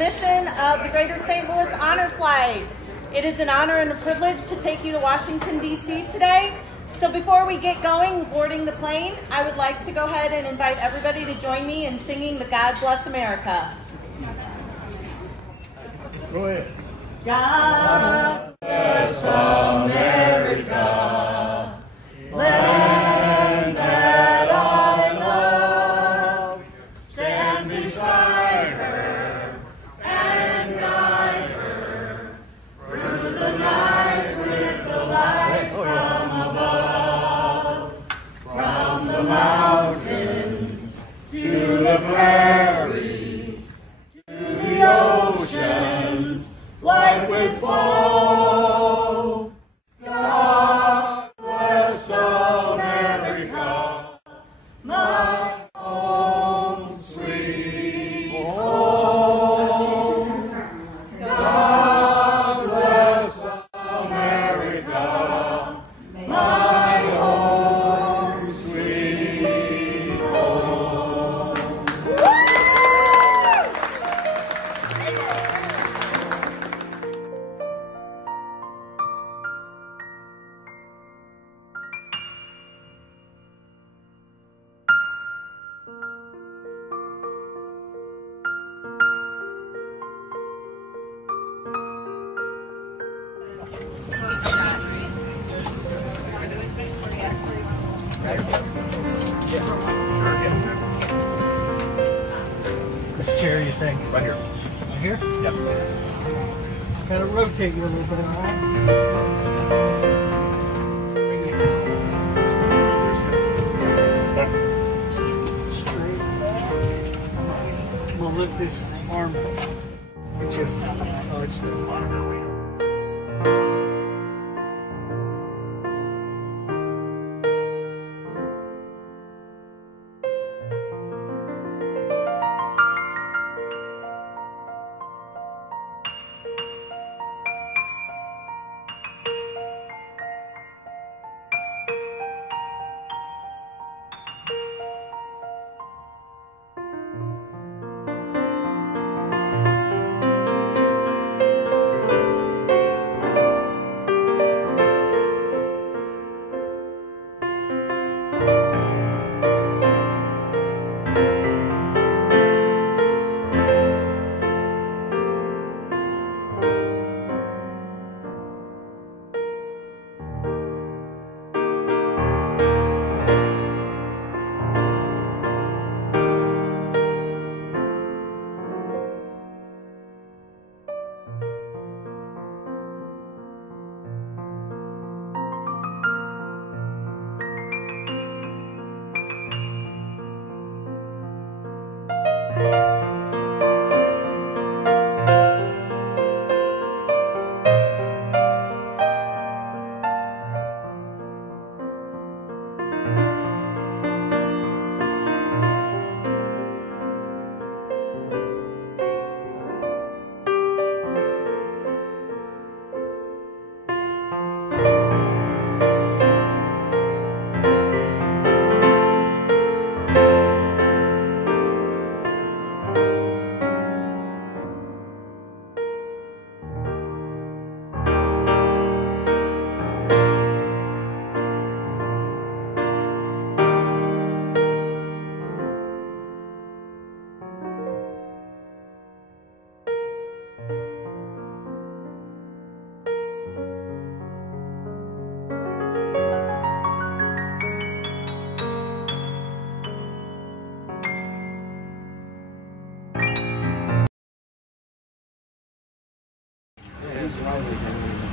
mission of the Greater St. Louis Honor Flight. It is an honor and a privilege to take you to Washington, D.C. today. So before we get going, boarding the plane, I would like to go ahead and invite everybody to join me in singing the God Bless America. Go ahead. God bless America, land that I love. Stand beside her and guide her through the night with the light from above. From the mountains to the prairies to the oceans, white with foam. God bless America, my home sweet home. God bless America, my home sweet home. Which chair you think? Right here. Right here? Yep. Kind of rotate you a little bit, all right? Straight back. I'm gonna lift this arm. It's just, oh, it's the monitor.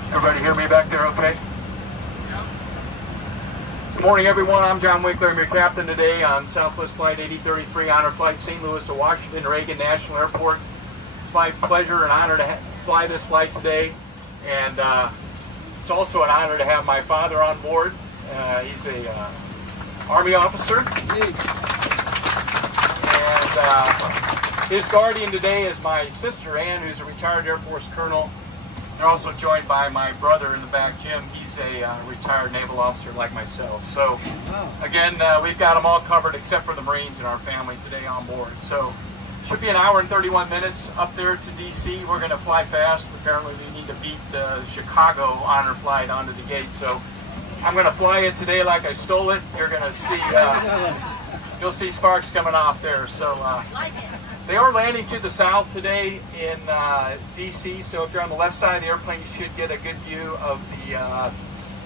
Everybody hear me back there okay? Good morning, everyone. I'm John Winkler. I'm your captain today on Southwest Flight 8033 Honor Flight St. Louis to Washington Reagan National Airport. It's my pleasure and honor to fly this flight today, and it's also an honor to have my father on board. He's a Army officer, and his guardian today is my sister Ann, who's a retired Air Force colonel. They're also joined by my brother in the back, Jim. He's a retired naval officer like myself. So, again, we've got them all covered except for the Marines in our family today on board. So, Should be an hour and 31 minutes up there to DC. We're going to fly fast. Apparently we need to beat the Chicago honor flight onto the gate. So I'm going to fly it today like I stole it. You're going to see, you'll see sparks coming off there. So they are landing to the south today in DC. So if you're on the left side of the airplane, you should get a good view of the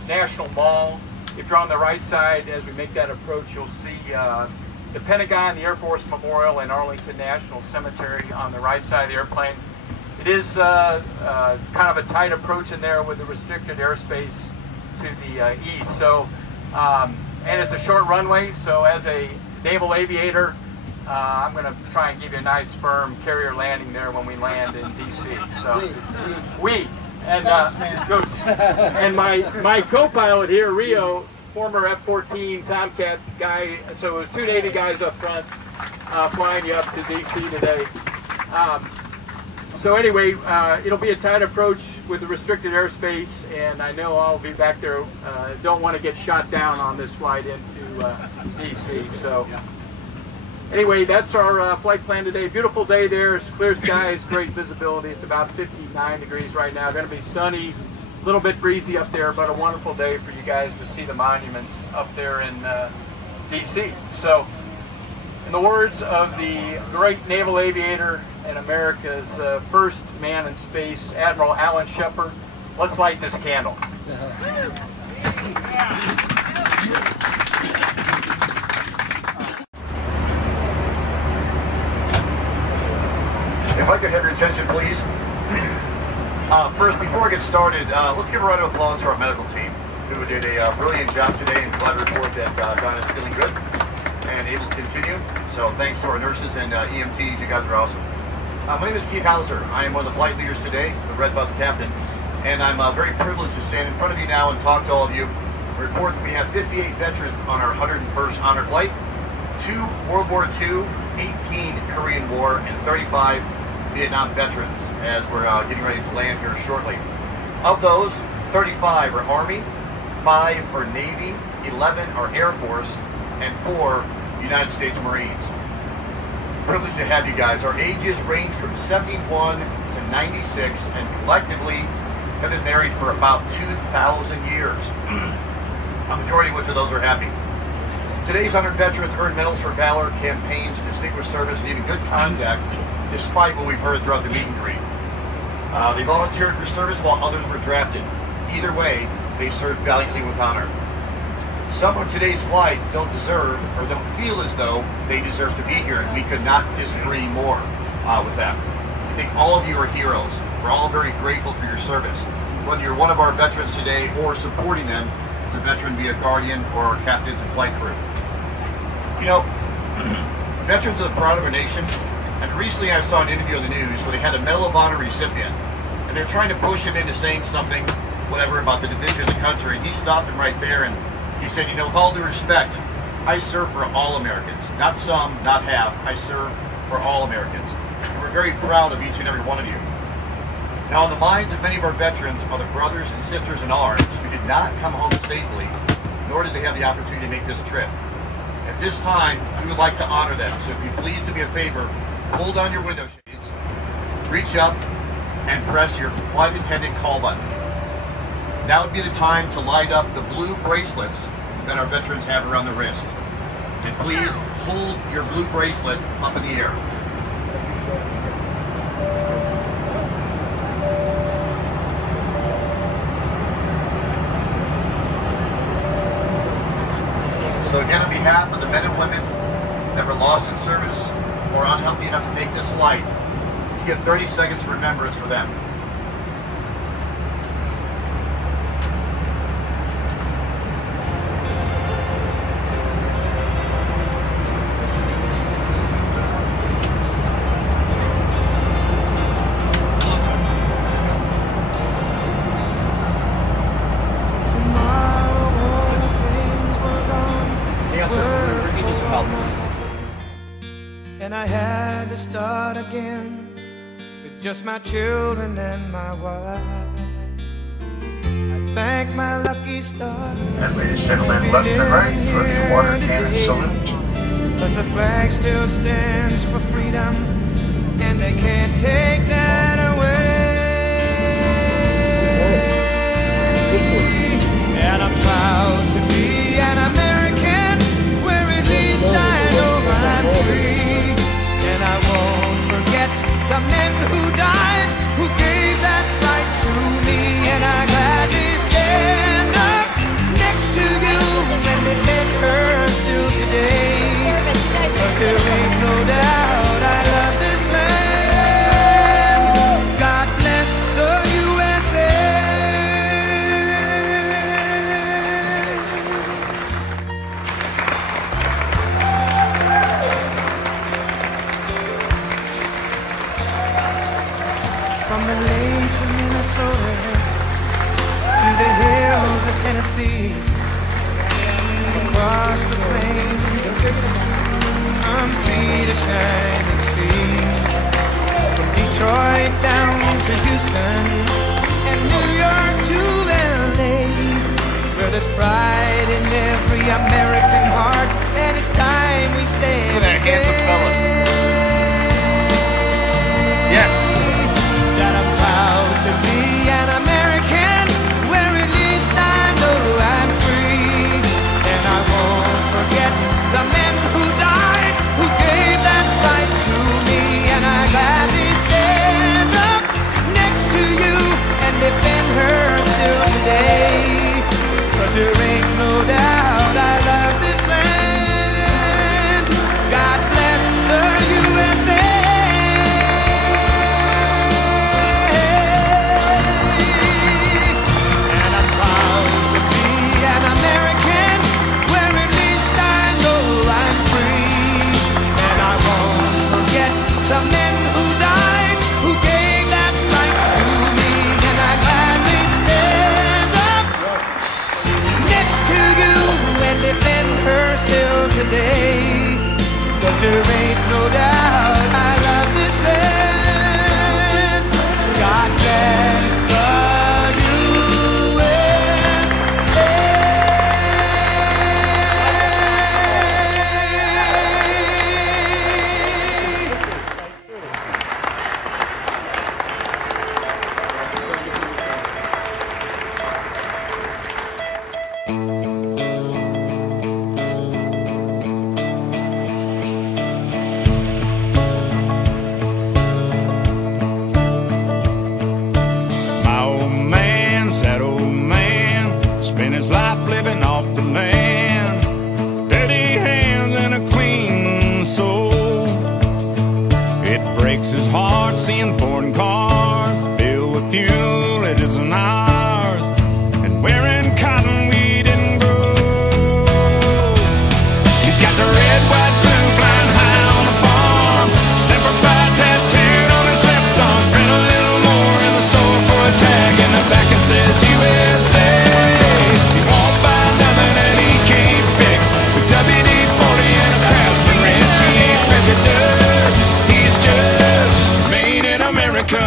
National Mall. If you're on the right side, as we make that approach, you'll see the Pentagon, the Air Force Memorial, and Arlington National Cemetery on the right side of the airplane. It is kind of a tight approach in there with the restricted airspace to the east. So, and it's a short runway, so as a naval aviator, I'm going to try and give you a nice firm carrier landing there when we land in DC. So, and Goats. And my co-pilot here, Rio, former F-14 Tomcat guy, so it was 2 Navy guys up front flying you up to DC today. So anyway, it'll be a tight approach with the restricted airspace, and I know I'll be back there. Don't want to get shot down on this flight into DC. So anyway, that's our flight plan today. Beautiful day there. It's clear skies, great visibility. It's about 59 degrees right now. Going to be sunny. A little bit breezy up there, but a wonderful day for you guys to see the monuments up there in DC. So, in the words of the great naval aviator and America's first man in space, Admiral Alan Shepard, let's light this candle. If I could have your attention, please. First, before I get started, let's give a round of applause to our medical team, who did a brilliant job today, and glad to report that Donna's feeling good and able to continue. So thanks to our nurses and EMTs, you guys are awesome. My name is Keith Hauser. I am one of the flight leaders today, the Red Bus captain, and I'm very privileged to stand in front of you now and talk to all of you. Report that we have 58 veterans on our 101st honor flight, 2 World War II, 18 Korean War, and 35 Vietnam veterans, as we're getting ready to land here shortly. Of those, 35 are Army, 5 are Navy, 11 are Air Force, and 4 United States Marines. Privileged to have you guys. Our ages range from 71 to 96, and collectively have been married for about 2,000 years. A majority of which of those are happy. Today's honored veterans earned medals for valor, campaigns, distinguished service, and even good conduct, despite what we've heard throughout the meet and greet. They volunteered for service while others were drafted. Either way, they served valiantly with honor. Some on today's flight don't deserve or don't feel as though they deserve to be here, and we could not disagree more with that. I think all of you are heroes. We're all very grateful for your service. Whether you're one of our veterans today or supporting them as a veteran via Guardian or captains and flight crew. You know, veterans are the pride of our nation. And recently I saw an interview on the news where they had a Medal of Honor recipient, and they're trying to push him into saying something, whatever, about the division of the country, and he stopped him right there and he said, you know, with all due respect, I serve for all Americans. Not some, not half. I serve for all Americans. And we're very proud of each and every one of you. Now, on the minds of many of our veterans are the brothers and sisters in arms who did not come home safely, nor did they have the opportunity to make this trip. At this time, we would like to honor them, so if you please do me a favor, hold on your window shades, reach up, and press your flight attendant call button. Now would be the time to light up the blue bracelets that our veterans have around the wrist. And please hold your blue bracelet up in the air. So again, on behalf of the men and women that were lost in service or unhealthy enough to make this flight, let's give 30 seconds of remembrance for them. And I had to start again with just my children and my wife. I thank my lucky stars. And ladies and gentlemen, left and right for the water cannon salute. 'Cause the flag still stands for freedom they can't take that away. And I'm proud to be an American, where at least I know I'm free. And I won't forget the men who died, who gave that right to me. And I gladly stand up next to you and defend her still today. 'Cause there ain't no doubt I love this land. God bless the USA. From the lakes of Minnesota to the hills of Tennessee, across the plains of Texas, from sea to shining sea, from Detroit down to Houston and New York to LA, where there's pride in every American heart, and it's time we stand Look at that handsome fella. Yeah. That I'm proud to be an American, where at least I know I'm free. And I won't forget the men who died, who gave that right to me. And I gladly stand up next to you and defend her still today. 'Cause there ain't no doubt I love this land. God bless the USA. And I'm proud to be an American, where at least I know I'm free. And I won't forget the men who died, who gave that right to me. And I gladly stand up next to you and defend her still today. 'Cause there ain't no doubt I love this land. God bless the seeing foreign cars filled with fuel it isn't ours, and wearing cotton we didn't grow. He's got the red, white, blue flying high on the farm, Semper Fi tattooed on his left arm. Spent a little more in the store for a tag, and the back it says USA. He won't buy nothing and he can't fix, with WD-40 and a Craftsman wrench. He ain't French dust, he's just made in America.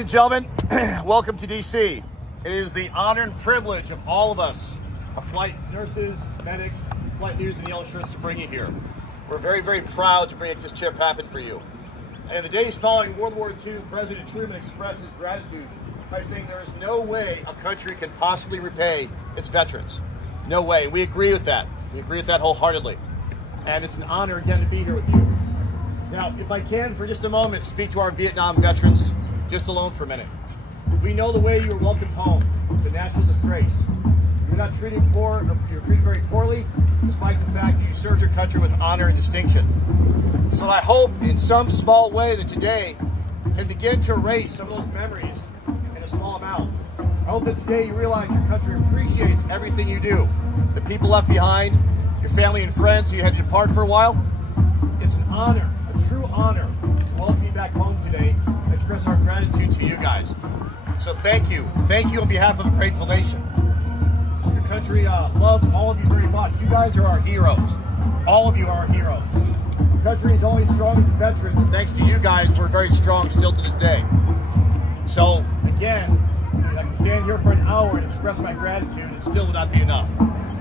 and gentlemen, welcome to DC. It is the honor and privilege of all of us, our flight nurses, medics, flight leaders in yellow shirts, to bring you here. We're very, very proud to make this trip happen for you. And in the days following World War II, President Truman expressed his gratitude by saying there is no way a country can possibly repay its veterans. No way. We agree with that. We agree with that wholeheartedly. And it's an honor again to be here with you. Now, if I can, for just a moment, speak to our Vietnam veterans, just alone for a minute. We know the way you were welcomed home. It's a national disgrace. You're not treated poor, you're treated very poorly, despite the fact that you served your country with honor and distinction. So I hope in some small way that today can begin to erase some of those memories in a small amount. I hope that today you realize your country appreciates everything you do. The people left behind, your family and friends who you had to depart for a while. It's an honor, a true honor, to welcome you back home today and express our gratitude to you guys. So thank you. Thank you on behalf of the Grateful Nation. Your country loves all of you very much. You guys are our heroes. All of you are our heroes. The country is only strong as a veteran, but thanks to you guys, we're very strong still to this day. So again, I can stand here for an hour and express my gratitude, and it still would not be enough.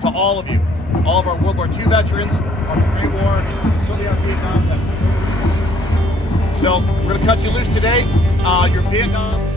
To all of you, all of our World War II veterans, our Korean War, and certainly our Vietnam veterans. So we're going to cut you loose today. Your Vietnam.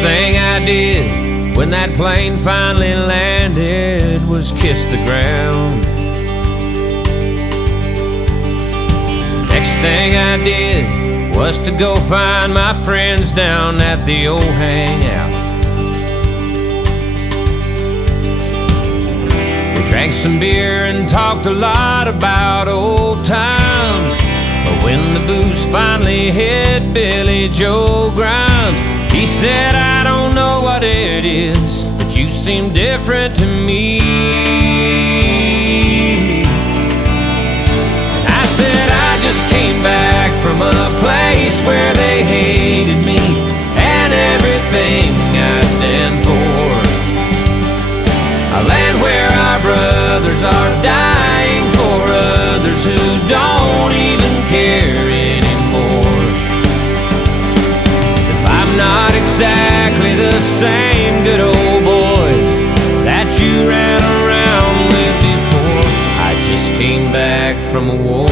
Thing I did when that plane finally landed was kiss the ground. Next thing I did was to go find my friends down at the old hangout. We drank some beer and talked a lot about old times. But when the booze finally hit Billy Joe Grimes, he said, I don't know what it is, but you seem different to me. I said, I just came back from a place where they hated me and everything I stand for. A land where our brothers are dying for others who don't even care anymore. Not exactly the same good old boy that you ran around with before. I just came back from a war.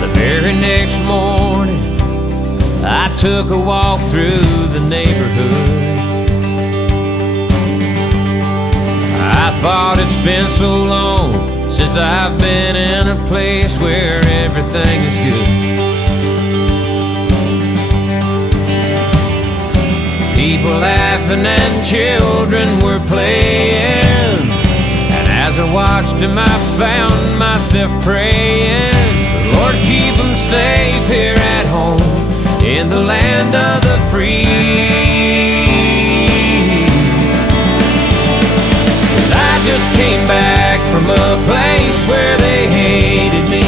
The very next morning I took a walk through the neighborhood. I thought it's been so long since I've been in a place where everything is good. People laughing and children were playing, and as I watched them I found myself praying, Lord, keep them safe here at home in the land of the free. Just came back from a place where they hated me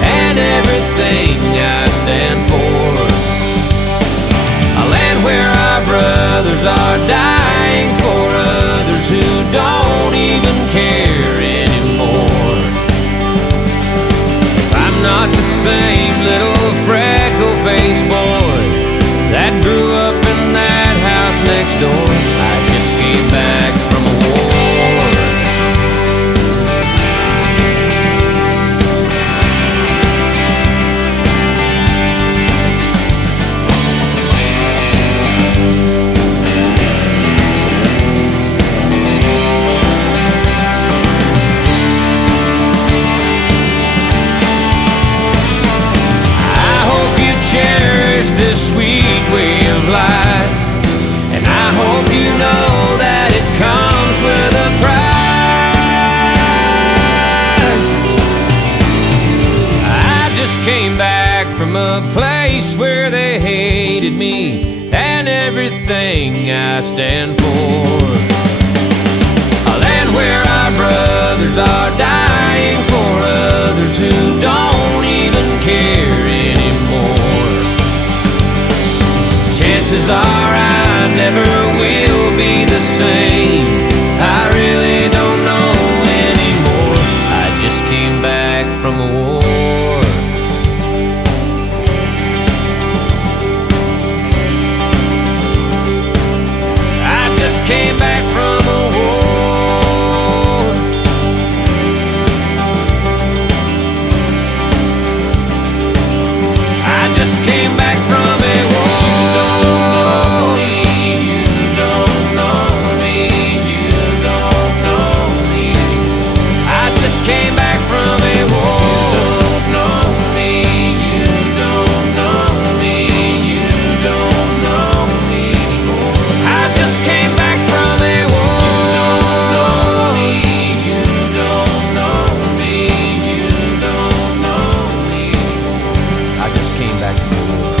and everything I stand for. A land where our brothers are dying for others who don't even care anymore. If I'm not the same little freckle-faced boy that grew up in that house next door, I just came back from a war. from a place where they hated me and everything I stand for. A land where our brothers are dying for others who don't even care anymore. Chances are I never will be the same. I really don't know anymore. I just came back from a war. I just came back from a war. I just came back from a war. Came back from a war. You don't know me, you don't know me, you don't know me anymore. I just came back from a war. You don't know me, you don't know me, you don't know me anymore. I just came back from a war.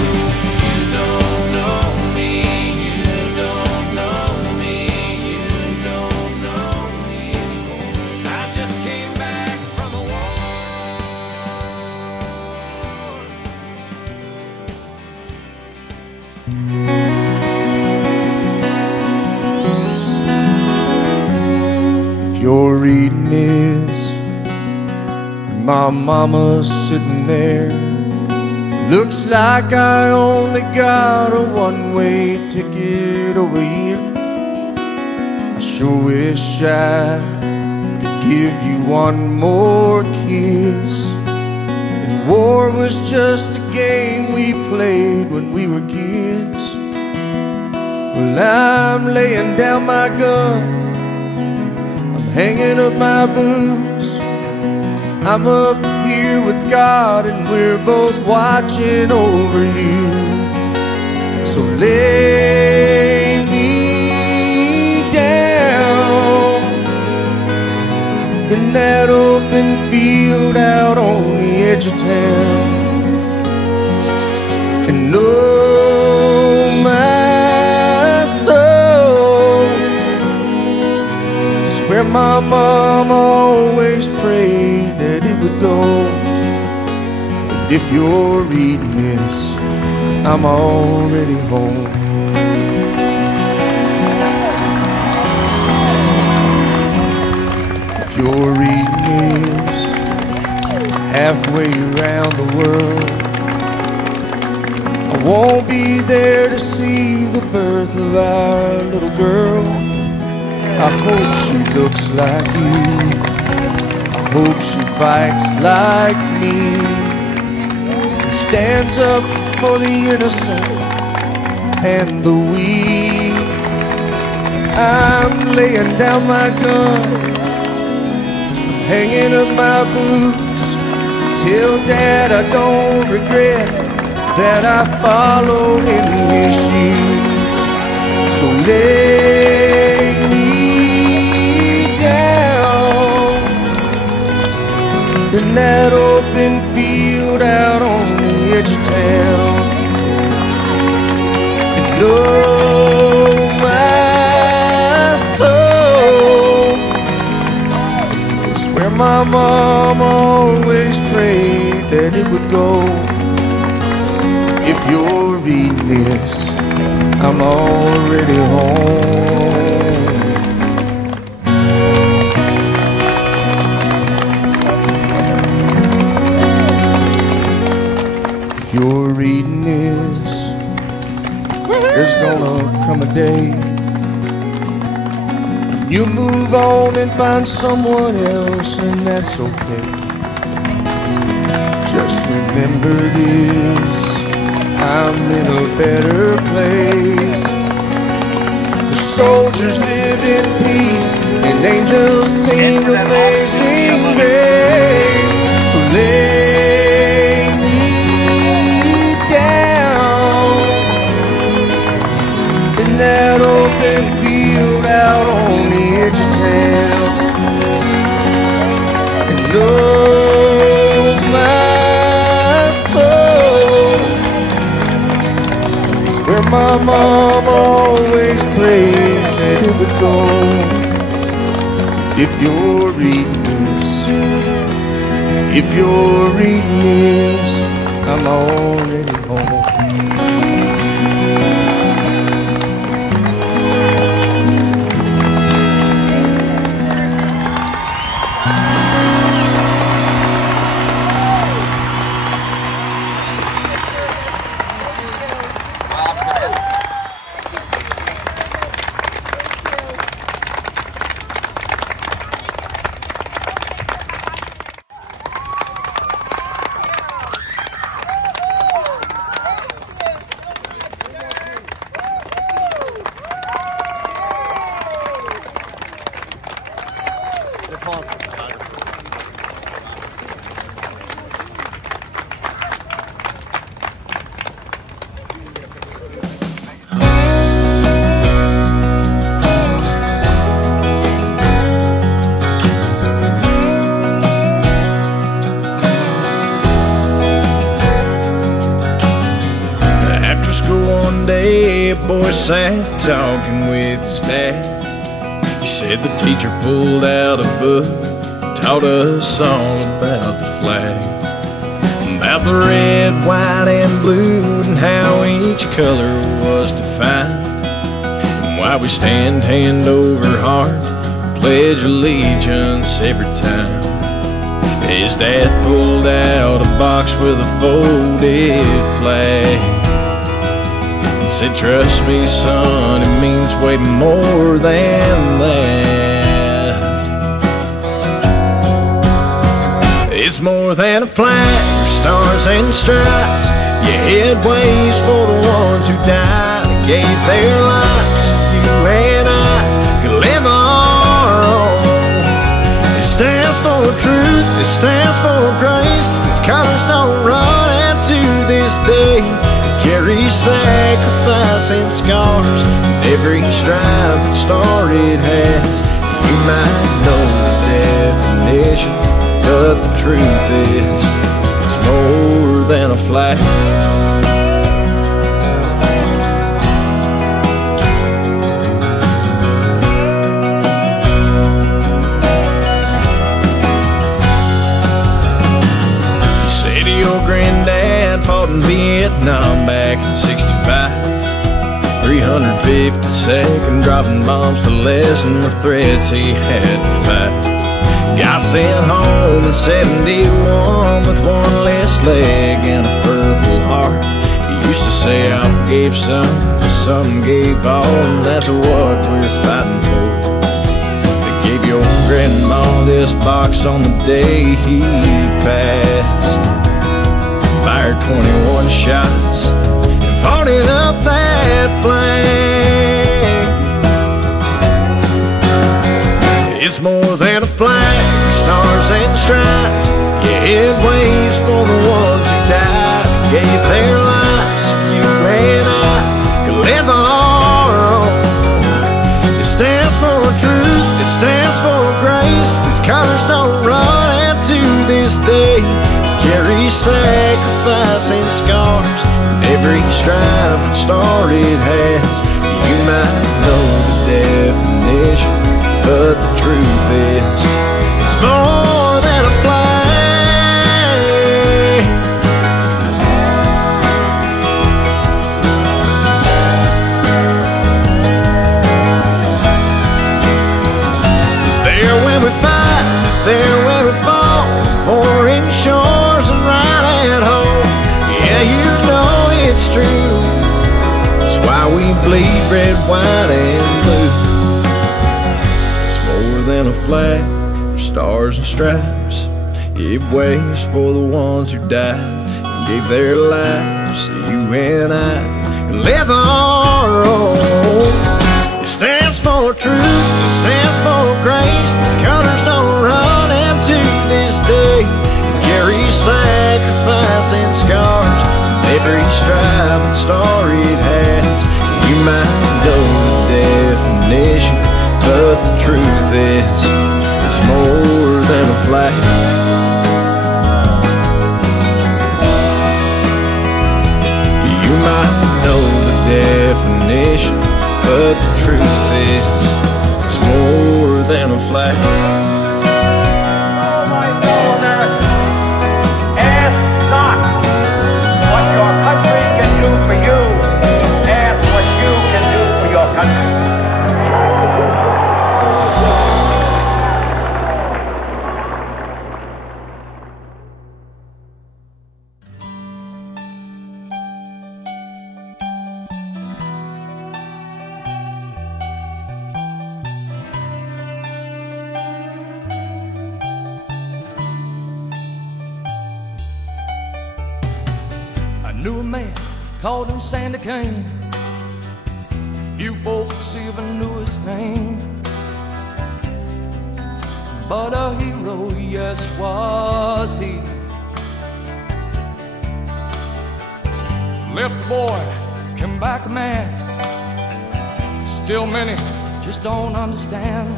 You don't know me, you don't know me, you don't know me anymore. I just came back from a war. If you're reading this, and my mama's sitting there, looks like I only got a one-way ticket over here. I sure wish I could give you one more kiss. And war was just a game we played when we were kids. Well, I'm laying down my gun, I'm hanging up my boots. I'm up here with God and we're both watching over you. So lay me down in that open field out on the edge of town. And know my soul is where my mom always prayed that it would go. And if you're reading this, I'm already home. If you're reading this, halfway around the world, I won't be there to see the birth of our little girl. I hope she looks like you, I hope she fights like me, stands up for the innocent and the weak. I'm laying down my gun, hanging up my boots. Tell Dad I don't regret that I followed in his shoes. So lay me down in that open field out on the edge of town. And know my soul is where my mom always prayed that it would go. If you're reading this, I'm already home. If you're reading this, there's gonna come a day you move on and find someone else, and that's okay. Just remember this, I'm in a better place. The soldiers live in peace and angels sing amazing grace. So lay me down in that open field out on the edge of town. And know my soul my mom always played, let it would go. If you're reading this, I'm already home. Sat talking with his dad. He said the teacher pulled out a book, taught us all about the flag, about the red, white, and blue, and how each color was defined, and why we stand hand over heart, pledge allegiance every time. His dad pulled out a box with a folded flag, said, trust me, son, it means way more than that. It's more than a flag, stars and stripes. Yeah, it waves for the ones who died and gave their lives so you and I could live our own. It stands for truth, it stands for grace. These colors don't run out to this day. Carry sacrifice and scars, and every stripe and star it has. You might know the definition, but the truth is, it's more than a flag. You say to your granddad fought in Vietnam back in '65, 352nd dropping bombs to lessen the threats he had to fight. Got sent home in '71 with one less leg and a purple heart. He used to say, I gave some, but some gave all, and that's what we're fighting for. They gave your grandma this box on the day he passed. Fired 21 shots and fought it up that flag. It's more than a flag, stars and stripes. Yeah, it waves for the ones who died and gave their lives so you and I could live our own. It stands for truth, it stands for grace. These colors don't run out to this day. Carry sacrifice and scars, and every stripe and star it has. You might know the definition, but the truth is, it's more than a flag. It's there when we fight, it's there when we fall, foreign shores and right at home. Yeah, you know it's true. That's why we bleed red, white, and blue. It's more than a flag, stars and stripes. It waves for the ones who died and gave their lives so you and I can live our own. It stands for truth, it stands for grace. These colors don't run out to this day. Carry sacrifice and scars, and every stripe and star it has. You might know the definition, but the truth is, it's more than a flag. You might know the definition, knew a man, called him Sandy Kane. Few folks even knew his name, but a hero, yes, was he. Left a boy, came back a man. Still many just don't understand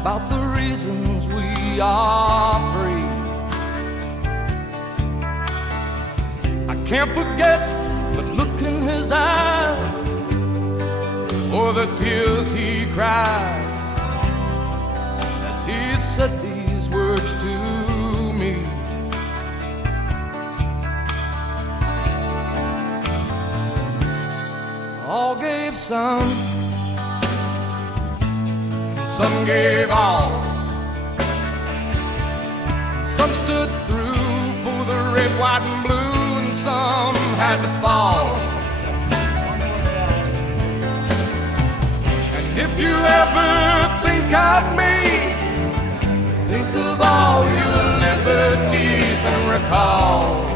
about the reasons we are free. I can't forget the look in his eyes, or the tears he cried as he said these words to me. All gave some, and some gave all. Some stood through for the red, white, and blue, and some had to fall. And if you ever think of me, think of all your liberties and recall.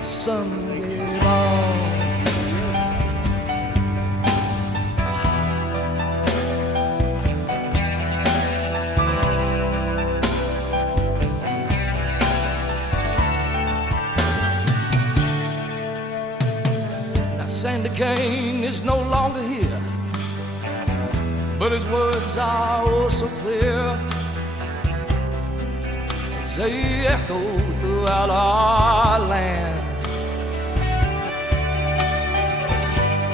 Some gave all. Now Sandy Kane is no longer here, but his words are oh so clear as they echo throughout our land.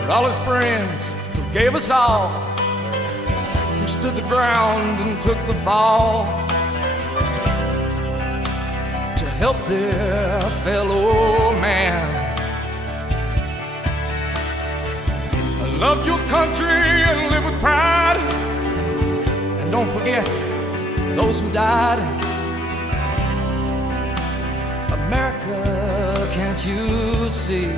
For all his friends who gave us all, who stood the ground and took the fall to help their fellow man. Love your country and live with pride, and don't forget those who died. America, can't you see?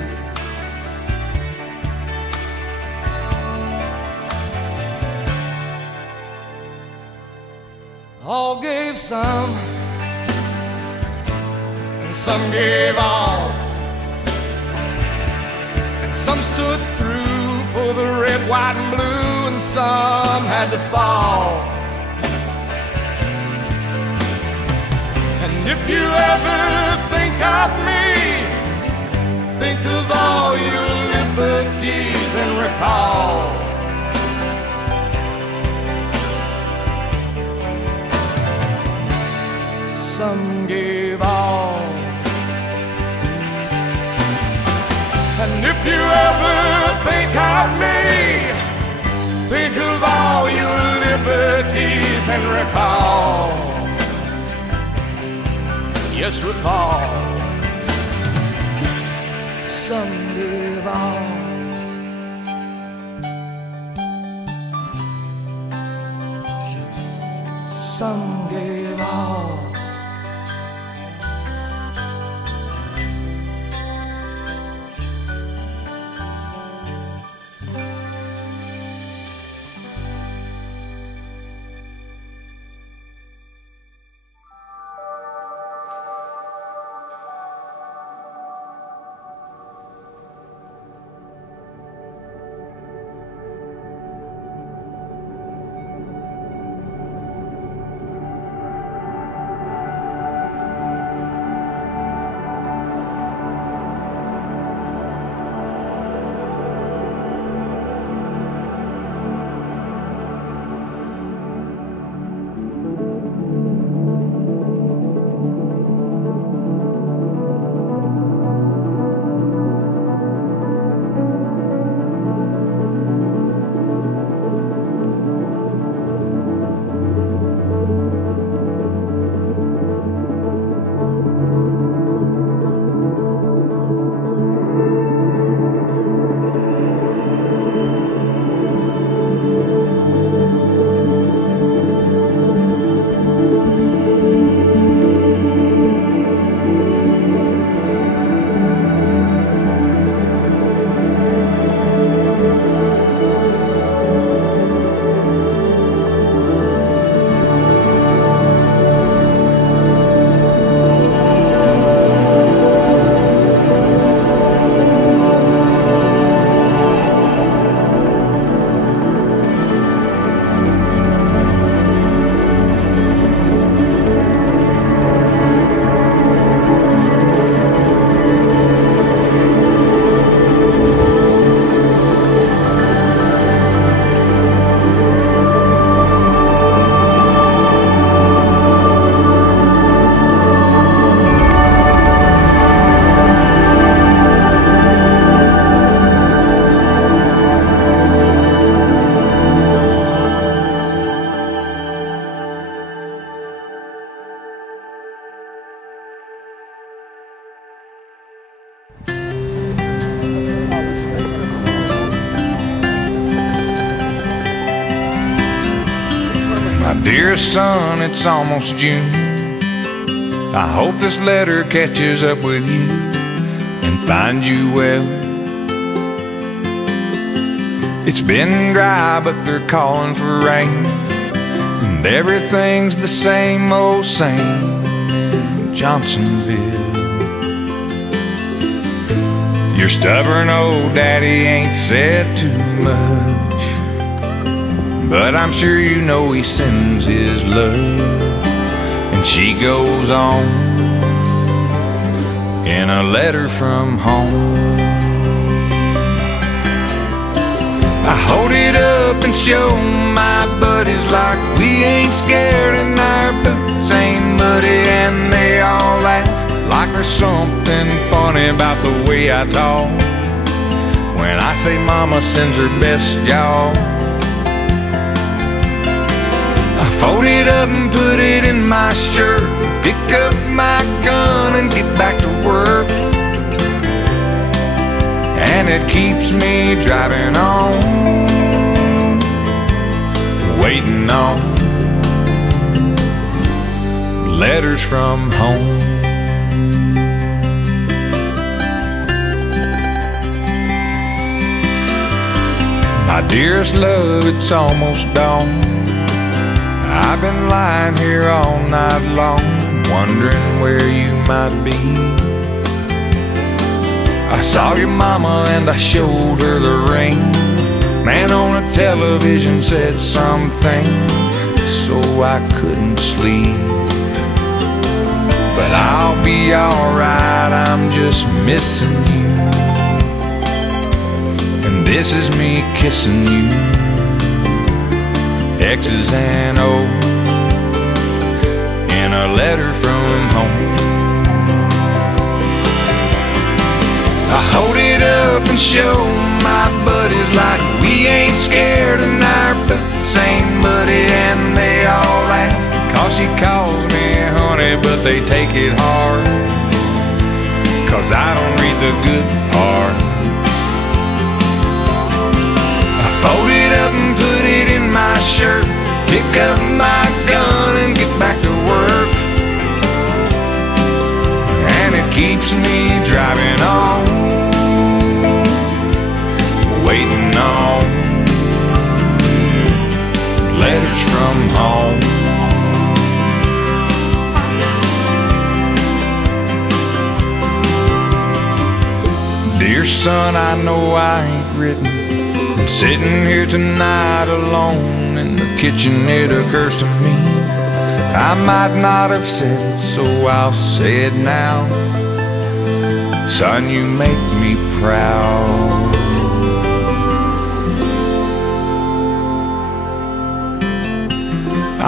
All gave some, and some gave all, and some stood through for the red, white, and blue, and some had to fall. And if you ever think of me, think of all your liberties and recall. Some gave all. And if you ever think of me, think of all your liberties and recall. Yes, recall. Some gave all. Some gave all. My dearest son, it's almost June. I hope this letter catches up with you and finds you well. It's been dry, but they're calling for rain, and everything's the same old same in Johnsonville. Your stubborn old daddy ain't said too much, but I'm sure you know he sends his love. And she goes on in a letter from home. I hold it up and show my buddies like we ain't scared and our boots ain't muddy, and they all laugh like there's something funny about the way I talk when I say mama sends her best, y'all. I fold it up and put it in my shirt, pick up my gun and get back to work, and it keeps me driving on, waiting on letters from home. My dearest love, it's almost dawn. I've been lying here all night long, wondering where you might be. I saw your mama and I showed her the ring. Man on a television said something, so I couldn't sleep. But I'll be alright, I'm just missing you. And this is me kissing you, X's and O's in a letter from home. I hold it up and show my buddies like we ain't scared and our boots ain't muddy, and they all laugh 'cause she calls me honey, but they take it hard 'cause I don't read the good part. I fold it up and put it in my shirt, pick up my gun and get back to work, and it keeps me driving on, waiting on letters from home. Dear son, I know I ain't written, and sitting here tonight alone in the kitchen, it occurs to me I might not have said it, so I'll say it now. Son, you make me proud.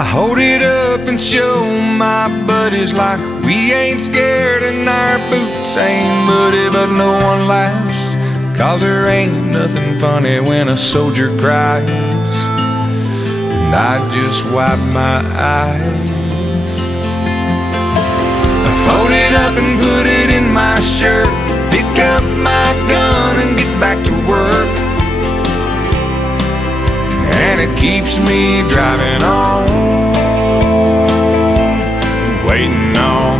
I hold it up and show my buddies like we ain't scared and our boots ain't muddy, but no one laughs 'cause there ain't nothing funny when a soldier cries. And I just wipe my eyes. I fold it up and put it in my shirt, pick up my gun and get back to work, and it keeps me driving on, waiting on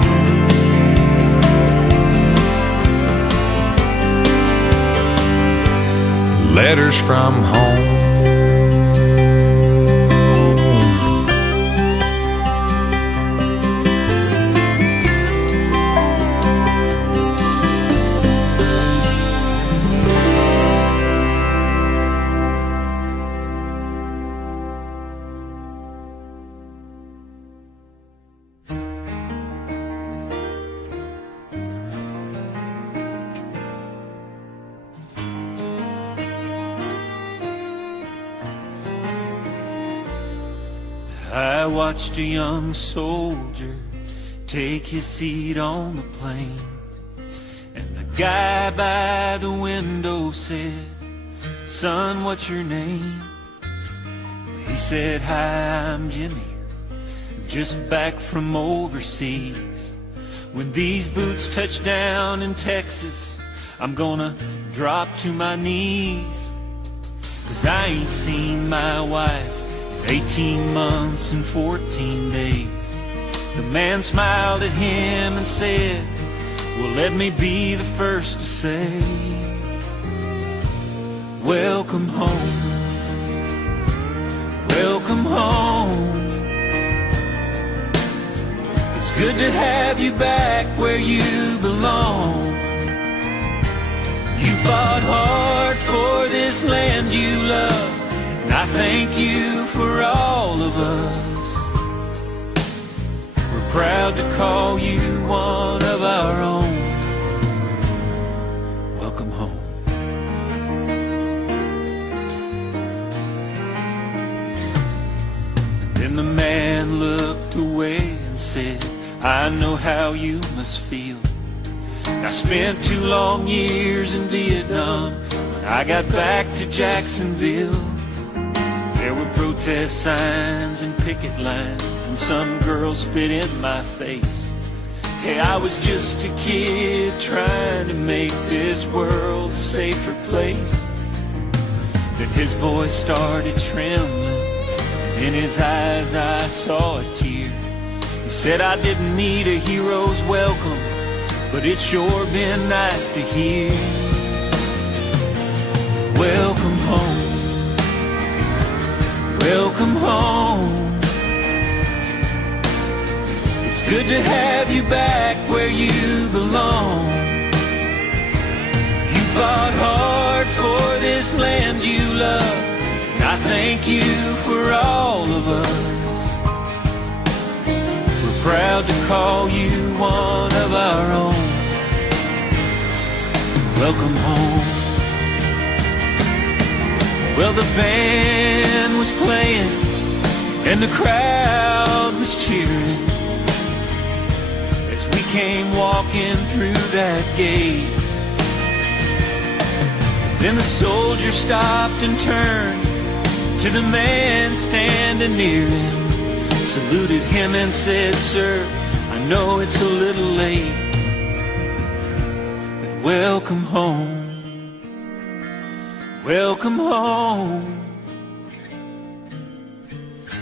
letters from home. I watched a young soldier take his seat on the plane, and the guy by the window said, "Son, what's your name?" He said, "Hi, I'm Jimmy, just back from overseas. When these boots touch down in Texas, I'm gonna drop to my knees, 'cause I ain't seen my wife 18 months and 14 days. The man smiled at him and said, well, let me be the first to say, welcome home, welcome home. It's good to have you back where you belong. You fought hard for this land you love, and I thank you for all of us. We're proud to call you one of our own. Welcome home. And then the man looked away and said, I know how you must feel. I spent 2 long years in Vietnam. When I got back to Jacksonville, there were protest signs and picket lines, and some girls spit in my face. Hey, I was just a kid trying to make this world a safer place. Then his voice started trembling, and in his eyes I saw a tear. He said, I didn't need a hero's welcome, but it's sure been nice to hear. Welcome home, welcome home. It's good to have you back where you belong. You fought hard for this land you love, and I thank you for all of us. We're proud to call you one of our own. Welcome home. Well, the band was playing and the crowd was cheering as we came walking through that gate. Then the soldier stopped and turned to the man standing near him, saluted him and said, sir, I know it's a little late, but welcome home. Welcome home.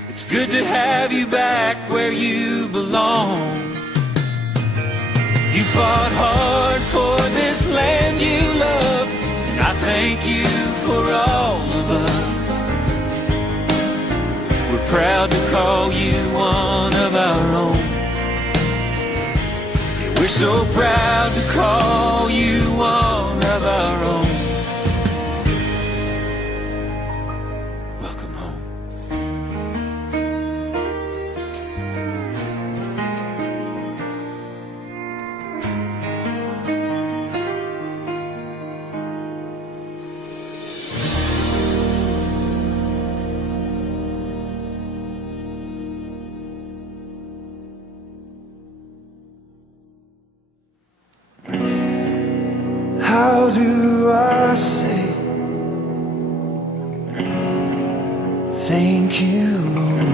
It's good to have you back where you belong. You fought hard for this land you love, and I thank you for all of us. We're proud to call you one of our own. Yeah, we're so proud to call you one of our own. How do I say thank you, Lord,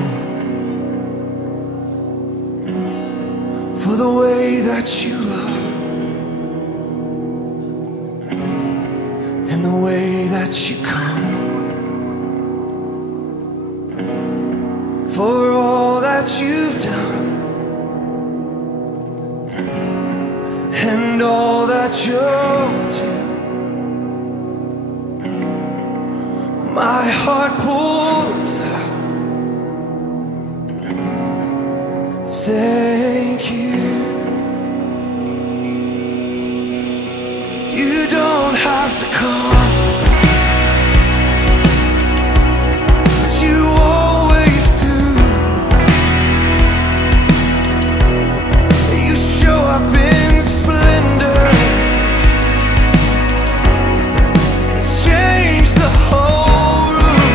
for the way that you love and the way that you come, for all that you've done and all that you'll do. My heart pours out. Thank you. You don't have to come, but you always do. You show up in splendor and change the whole room.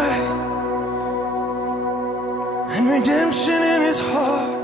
light and redemption in his heart.